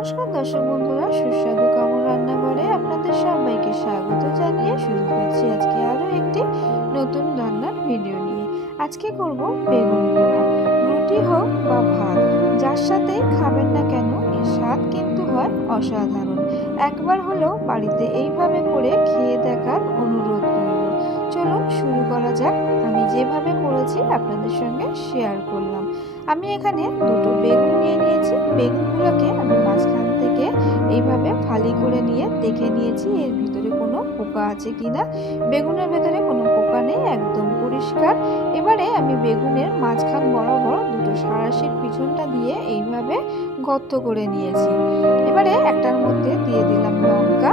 নমস্কার দর্শক বন্ধুরা, সুস্বাদু কামর রান্নাঘরে আপনাদের সবাইকে স্বাগত জানিয়ে শুরু করছি আজকে আরও একটি নতুন রান্নার ভিডিও নিয়ে। আজকে করব বেগুন পোড়া। রুটি হোক বা ভাত, যার সাথে খাবেন না কেন, এর স্বাদ কিন্তু হয় অসাধারণ। একবার হলেও বাড়িতে এইভাবে করে খেয়ে দেখার অনুরোধ রইল। চলুন শুরু করা যাক। আমি যেভাবে করেছি আপনাদের সঙ্গে শেয়ার করলাম। আমি এখানে দুটো বেগুন নিয়ে নিয়েছি। বেগুনগুলোকে আমি মাঝখান থেকে এইভাবে ফালি করে নিয়ে দেখে নিয়েছি এর ভিতরে কোনো পোকা আছে কিনা। বেগুনের ভেতরে কোনো পোকা নেই, একদম পরিষ্কার। এবারে আমি বেগুনের মাঝখান বরাবর দুটো সাঁড়াশির পিছনটা দিয়ে এইভাবে গর্ত করে নিয়েছি। এবারে একটার মধ্যে দিয়ে দিলাম লঙ্কা,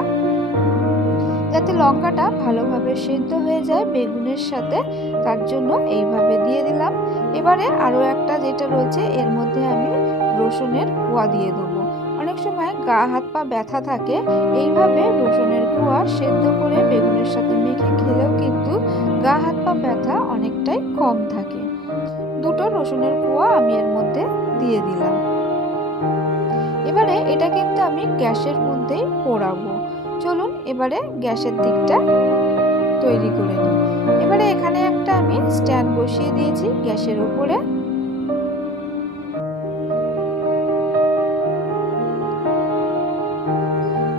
যাতে লঙ্কাটা ভালোভাবে সেদ্ধ হয়ে যায় বেগুনের সাথে, তার জন্য এইভাবে দিয়ে দিলাম। এবারে আরও একটা যেটা রয়েছে, এর মধ্যে আমি রসুনের কোয়া দিয়ে দেবো। অনেক সময় গা হাত পা ব্যথা থাকে, এইভাবে রসুনের কোয়া সেদ্ধ করে বেগুনের সাথে মেখে খেলেও কিন্তু গা হাত পা ব্যথা অনেকটাই কম থাকে। দুটো রসুনের কোয়া আমি এর মধ্যে দিয়ে দিলাম। এবারে এটা কিন্তু আমি গ্যাসের মধ্যেই পোড়াবো। চলুন এবারে গ্যাসের দিকটা তৈরি করে নিই। এবারে এখানে একটা আমি স্ট্যান্ড বসিয়ে দিয়েছি গ্যাসের উপরে।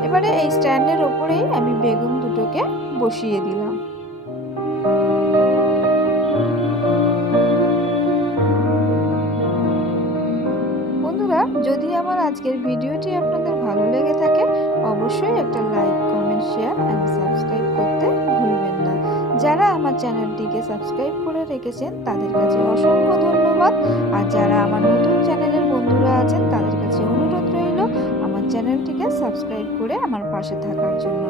এবারে এই স্ট্যান্ডের ওপরেই আমি বেগুন দুটোকে বসিয়ে দিলাম। বন্ধুরা, যদি আমার আজকের ভিডিওটি আপনাদের ভালো লেগে থাকে, অবশ্যই একটা like, comment, share and subscribe করতে ভুলবেন না। যারা আমার চ্যানেলটিকে সাবস্ক্রাইব করে রেখেছেন তাদের কাছে অসংখ্য ধন্যবাদ। আর যারা আমার নতুন চ্যানেলের বন্ধুরা আছেন তাদের কাছে অনুরোধ রইল আমার চ্যানেলটিকে সাবস্ক্রাইব করে আমার পাশে থাকার জন্য।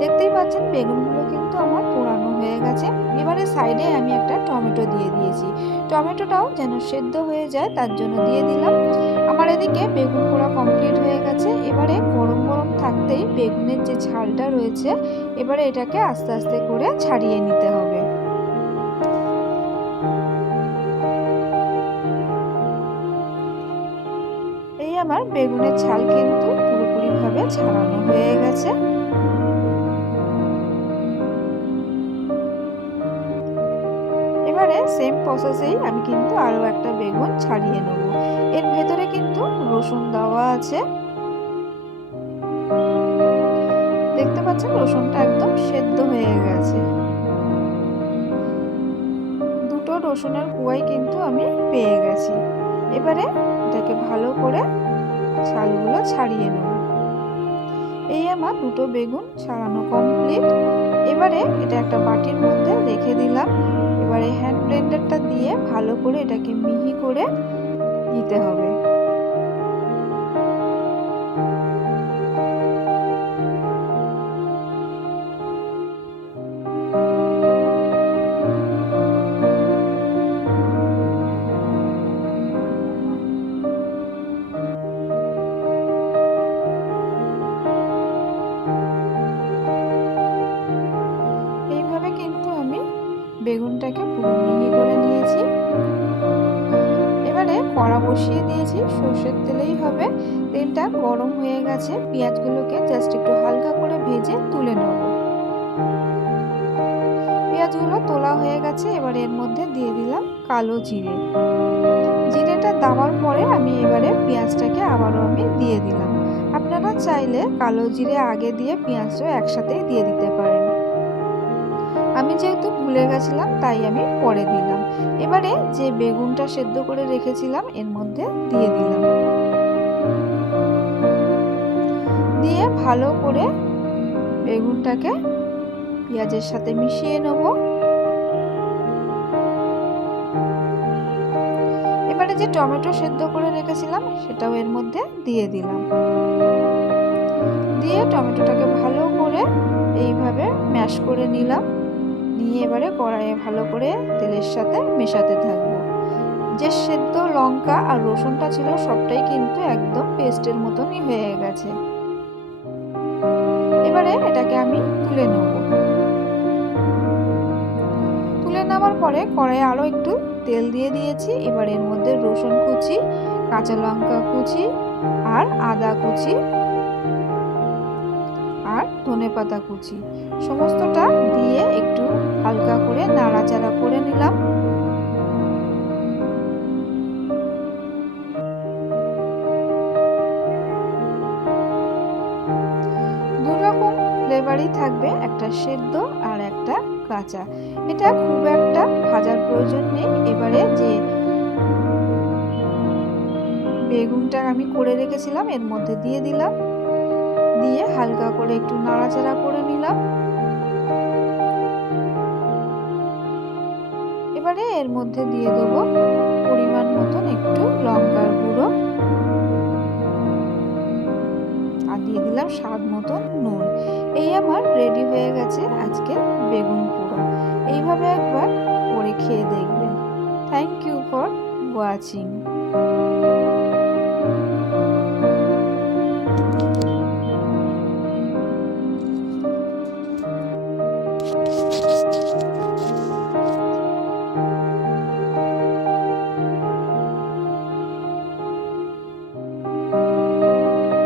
দেখতেই পাচ্ছেন বেগুনগুলো কিন্তু আমার পোড়ানো হয়ে গেছে। এবারে সাইডে আমি একটা টমেটো দিয়ে দিয়েছি। টমেটোটাও যেন সেদ্ধ হয়ে যায় তার জন্য দিয়ে দিলাম। আমার এদিকে বেগুন পোড়া কমপ্লিট হয়ে গেছে। এবারে গরম গরম থাকতেই বেগুনের যে ছালটা রয়েছে, এবারে এটাকে আস্তে আস্তে করে ছাড়িয়ে নিতে হবে। এই আমার বেগুনের ছাল কিন্তু পুরোপুরিভাবে ছাড়ানো হয়ে গেছে। এবারে সেম প্রসেসেই আমি কিন্তু আরও একটা বেগুন ছাড়িয়ে নেব। এর ভেতরে কিন্তু রসুন দেওয়া আছে। দেখতে পাচ্ছেন রসুনটা একদম সেদ্ধ হয়ে গেছে। দুটো রসুনের কোয়াই কিন্তু আমি পেয়ে গেছি। এবারে এটাকে ভালো করে ছালগুলো ছাড়িয়ে নেব। এই আমার দুটো বেগুন ছাড়ানো কমপ্লিট। এবারে এটা একটা বাটির মধ্যে রেখে দিলাম। এবারে হ্যান্ড ব্লেন্ডারটা দিয়ে ভালো করে এটাকে মিহি করে নিতে হবে। এইভাবে কিন্তু আমি বেগুনটাকে পুরো মিহি করে নিয়েছি। এবারে কড়া বসিয়ে দিয়েছি, সর্ষের তেলেই হবে। তেলটা গরম হয়ে গেছে, পেঁয়াজগুলোকে জাস্ট একটু হালকা করে ভেজে তুলে নেব। পেঁয়াজগুলো তোলা হয়ে গেছে। এবার এর মধ্যে দিয়ে দিলাম কালো জিরে। জিরেটা দেওয়ার পরে আমি এবারে পেঁয়াজটাকে আবারও আমি দিয়ে দিলাম। আপনারা চাইলে কালো জিরে আগে দিয়ে পেঁয়াজটাও একসাথেই দিয়ে দিতে পারেন। আমি যেহেতু ভুলে গেছিলাম তাই আমি পরে দিলাম। এবারে যে বেগুনটা সেদ্ধ করে রেখেছিলাম এর মধ্যে দিয়ে দিলাম। দিয়ে ভালো করে বেগুনটাকে পেঁয়াজের সাথে মিশিয়ে নেব। এবারে যে টমেটো সেদ্ধ করে রেখেছিলাম সেটাও এর মধ্যে দিয়ে দিলাম। দিয়ে টমেটোটাকে ভালো করে এইভাবে ম্যাশ করে নিলাম। নিয়ে এবারে কড়াইয়ে ভালো করে তেলের সাথে মেশাতে থাকবো। যে সেদ্ধ লঙ্কা আর রসুনটা ছিল সবটাই কিন্তু একদম পেস্টের মতনই হয়ে গেছে। এবারে এটাকে আমি তুলে নেব। তুলে নেওয়ার পরে কড়াইয়ে আরও একটু তেল দিয়ে দিয়েছি। এবার এর মধ্যে রসুন কুচি, কাঁচা লঙ্কা কুচি আর আদা কুচি আর ধনেপাতা কুচি সমস্তটা দিয়ে একটু হালকা করে নাড়াচাড়া করে নিলাম। দুরকম ফ্লেভারই থাকবে, একটা সেদ্ধ আর একটা কাঁচা। এটা খুব একটা ভাজার প্রয়োজন নেই। এবারে যে বেগুনটা আমি করে রেখেছিলাম এর মধ্যে দিয়ে দিলাম, দিয়ে হালকা করে একটু নাড়াচাড়া করে নিলাম। এবারে এর মধ্যে দিয়ে দেবো পরিমাণ মতন একটু লঙ্কার গুঁড়ো আর দিয়ে দিলাম স্বাদ মতন নুন। এই আমার রেডি হয়ে গেছে আজকের বেগুন পোড়া। এইভাবে একবার করে খেয়ে দেখবেন। Thank you for watching.